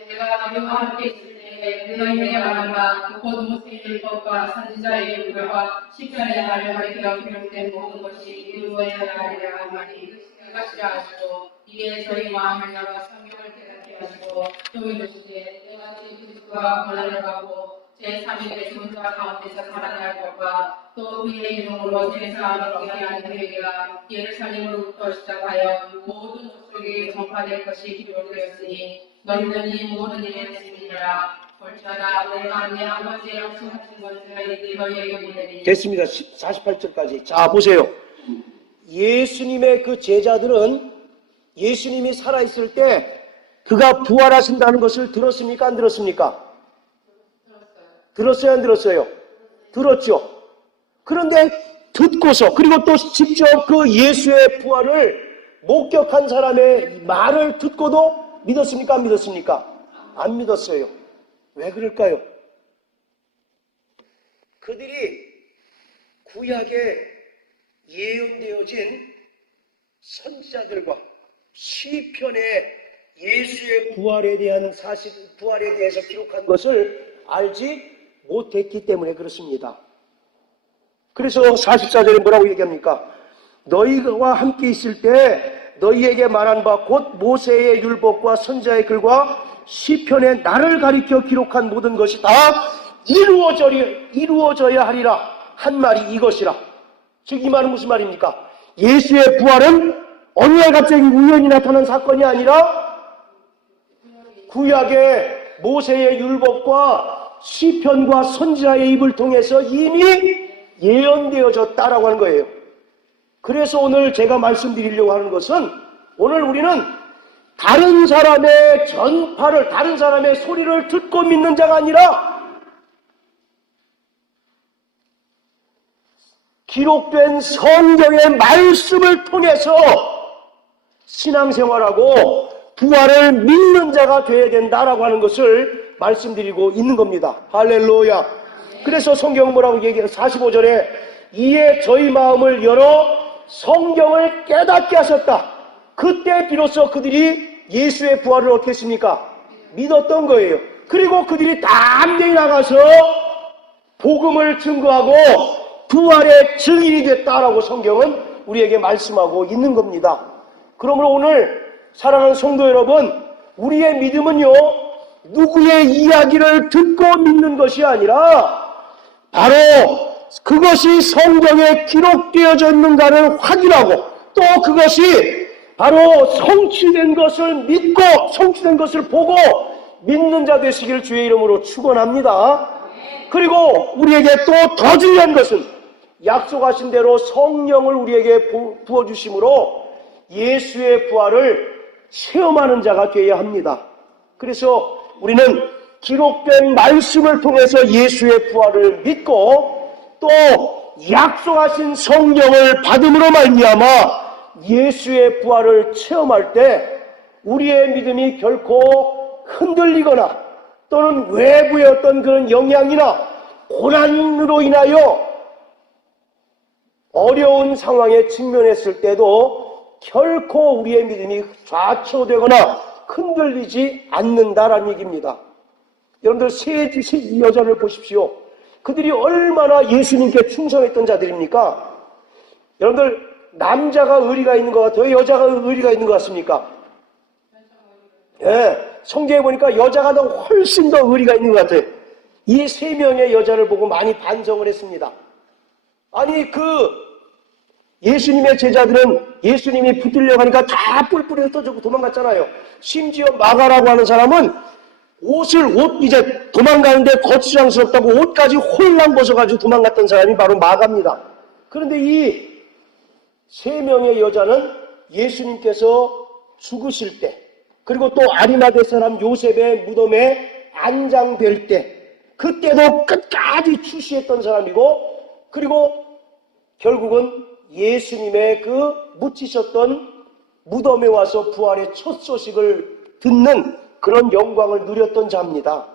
내가 너희와 함께 있을 때 너희에게 말한 바 곧 모세의 율법과 선지자의 율법과 시편의 나를 가리켜 기록된 모든 것이 이루어져야 하리라 하니 이것이라 하시고 이에 저희 마음을 열어 성경을 깨닫게 하시고 또 이르시되 내가 그리스도가 고난을 받고 제3일에 죽은 자 가운데서 살아날 것과 또 그의 이름으로 제사함을 얻게 하는 회개가 예루살렘으로부터 시작하여 모든 족속에게 전파될 것이 기록되었으니 너희는 이 모든 일에 증인이라. 볼지어다 내가 내 아버지의 약속하신 것을 너희에게 보내리. 됐습니다. 48절까지. 자, 보세요. 예수님의 그 제자들은 예수님이 살아있을 때 그가 부활하신다는 것을 들었습니까? 안 들었습니까? 들었어요? 안 들었어요? 들었죠. 그런데 듣고서 그리고 또 직접 그 예수의 부활을 목격한 사람의 말을 듣고도 믿었습니까? 안 믿었습니까? 안 믿었어요. 왜 그럴까요? 그들이 구약에 예언되어진 선지자들과 시편의 예수의 부활에 대해서 기록한 것을 알지 못했기 때문에 그렇습니다. 그래서 44절에 뭐라고 얘기합니까? 너희와 함께 있을 때 너희에게 말한 바 곧 모세의 율법과 선지자의 글과 시편의 나를 가리켜 기록한 모든 것이 다 이루어져야 하리라 한 말이 이것이라. 즉 이 말은 무슨 말입니까? 예수의 부활은 어느 날 갑자기 우연히 나타난 사건이 아니라 구약의 모세의 율법과 시편과 선지자의 입을 통해서 이미 예언되어졌다라고 하는 거예요. 그래서 오늘 제가 말씀드리려고 하는 것은 오늘 우리는 다른 사람의 전파를, 다른 사람의 소리를 듣고 믿는 자가 아니라 기록된 성경의 말씀을 통해서 신앙생활하고 부활을 믿는 자가 되어야 된다라고 하는 것을 말씀드리고 있는 겁니다. 할렐루야. 그래서 성경은 뭐라고 얘기해요? 45절에 이에 저희 마음을 열어 성경을 깨닫게 하셨다. 그때 비로소 그들이 예수의 부활을 어떻게 했습니까? 믿었던 거예요. 그리고 그들이 담대히 나가서 복음을 증거하고 부활의 증인이 됐다라고 성경은 우리에게 말씀하고 있는 겁니다. 그러므로 오늘 사랑하는 성도 여러분, 우리의 믿음은요 누구의 이야기를 듣고 믿는 것이 아니라 바로 그것이 성경에 기록되어져 있는가를 확인하고 또 그것이 바로 성취된 것을 믿고 성취된 것을 보고 믿는 자 되시길 주의 이름으로 축원합니다. 그리고 우리에게 또 더 중요한 것은 약속하신 대로 성령을 우리에게 부어주심으로 예수의 부활을 체험하는 자가 되어야 합니다. 그래서 우리는 기록된 말씀을 통해서 예수의 부활을 믿고 또 약속하신 성령을 받음으로 말미암아 예수의 부활을 체험할 때 우리의 믿음이 결코 흔들리거나 또는 외부의 어떤 그런 영향이나 고난으로 인하여 어려운 상황에 직면했을 때도 결코 우리의 믿음이 좌초되거나 흔들리지 않는다라는 얘기입니다. 여러분들 세 여자를 보십시오. 그들이 얼마나 예수님께 충성했던 자들입니까? 여러분들 남자가 의리가 있는 것 같아요? 여자가 의리가 있는 것 같습니까? 예, 성경에 보니까 여자가 더 훨씬 더 의리가 있는 것 같아요. 이 세 명의 여자를 보고 많이 반성을 했습니다. 아니 예수님의 제자들은 예수님이 붙들려고 하니까 다 뿔뿔이 흩어지고 도망갔잖아요. 심지어 마가라고 하는 사람은 이제 도망가는데 거추장스럽다고 옷까지 홀랑 벗어가지고 도망갔던 사람이 바로 마가입니다. 그런데 이 세 명의 여자는 예수님께서 죽으실 때, 그리고 또 아리마대 사람 요셉의 무덤에 안장될 때, 그때도 끝까지 추시했던 사람이고, 그리고 결국은 예수님의 그 묻히셨던 무덤에 와서 부활의 첫 소식을 듣는 그런 영광을 누렸던 자입니다.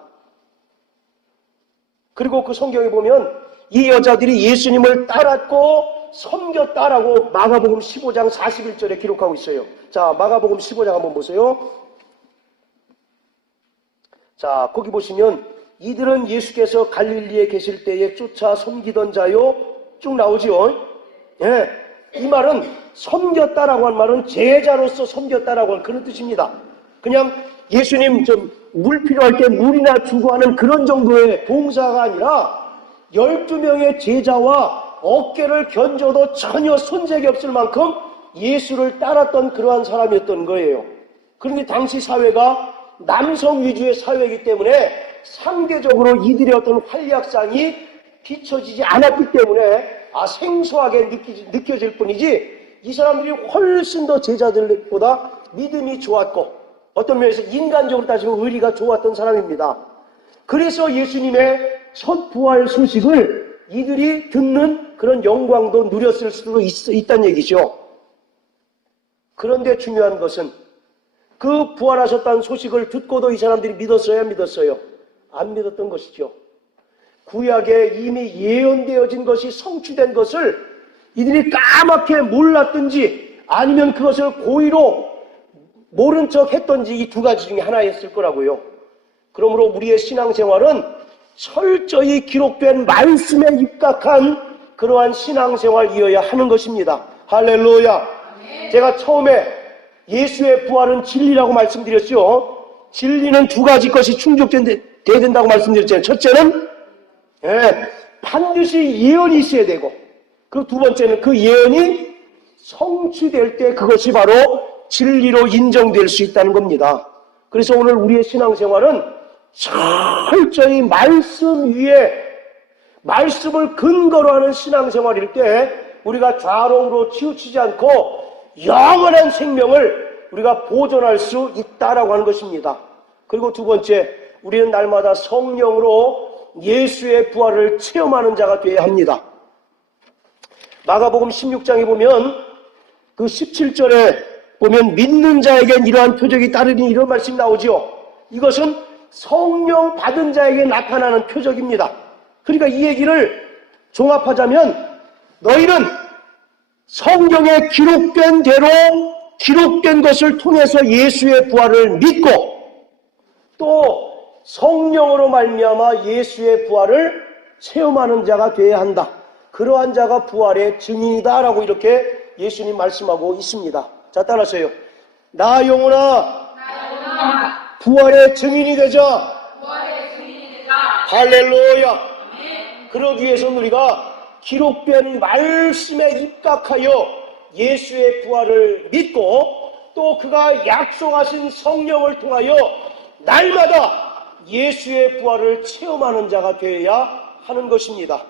그리고 그 성경에 보면 이 여자들이 예수님을 따랐고 섬겼다라고 마가복음 15장 41절에 기록하고 있어요. 자, 마가복음 15장 한번 보세요. 자, 거기 보시면 이들은 예수께서 갈릴리에 계실 때에 쫓아 섬기던 자요, 쭉 나오죠. 예, 이 말은 섬겼다라고 한 말은 제자로서 섬겼다라고 하는 그런 뜻입니다. 그냥 예수님 물 필요할 때 물이나 주고 하는 그런 정도의 봉사가 아니라 12명의 제자와 어깨를 견줘도 전혀 손색이 없을 만큼 예수를 따랐던 그러한 사람이었던 거예요. 그런데 당시 사회가 남성 위주의 사회이기 때문에 상대적으로 이들의 어떤 활약상이 비춰지지 않았기 때문에 생소하게 느껴질 뿐이지 이 사람들이 훨씬 더 제자들보다 믿음이 좋았고 어떤 면에서 인간적으로 따지면 의리가 좋았던 사람입니다. 그래서 예수님의 첫 부활 소식을 이들이 듣는 그런 영광도 누렸을 수도 있다는 얘기죠. 그런데 중요한 것은 그 부활하셨다는 소식을 듣고도 이 사람들이 믿었어요? 안 믿었어요? 안 믿었던 것이죠. 구약에 이미 예언되어진 것이 성취된 것을 이들이 까맣게 몰랐든지 아니면 그것을 고의로 모른 척 했던지 이 두 가지 중에 하나였을 거라고요. 그러므로 우리의 신앙생활은 철저히 기록된 말씀에 입각한 그러한 신앙생활이어야 하는 것입니다. 할렐루야. 제가 처음에 예수의 부활은 진리라고 말씀드렸죠. 진리는 두 가지 것이 충족돼야 된다고 말씀드렸잖아요. 첫째는 반드시 예언이 있어야 되고, 그 두 번째는 그 예언이 성취될 때 그것이 바로 진리로 인정될 수 있다는 겁니다. 그래서 오늘 우리의 신앙생활은 철저히 말씀 위에 말씀을 근거로 하는 신앙생활일 때 우리가 좌로우로 치우치지 않고 영원한 생명을 우리가 보존할 수 있다라고 하는 것입니다. 그리고 두 번째, 우리는 날마다 성령으로 예수의 부활을 체험하는 자가 되어야 합니다. 마가복음 16장에 보면 그 17절에 보면 믿는 자에겐 이러한 표적이 따르니 이런 말씀이 나오죠. 이것은 성령 받은 자에게 나타나는 표적입니다. 그러니까 이 얘기를 종합하자면 너희는 성경에 기록된 대로 기록된 것을 통해서 예수의 부활을 믿고 또 성령으로 말미암아 예수의 부활을 체험하는 자가 되어야 한다. 그러한 자가 부활의 증인이다라고 이렇게 예수님 말씀하고 있습니다. 자, 따라하세요. 나 영혼아 부활의 증인이 되자. 할렐루야. 그러기 위해서는 우리가 기록된 말씀에 입각하여 예수의 부활을 믿고 또 그가 약속하신 성령을 통하여 날마다 예수의 부활을 체험하는 자가 되어야 하는 것입니다.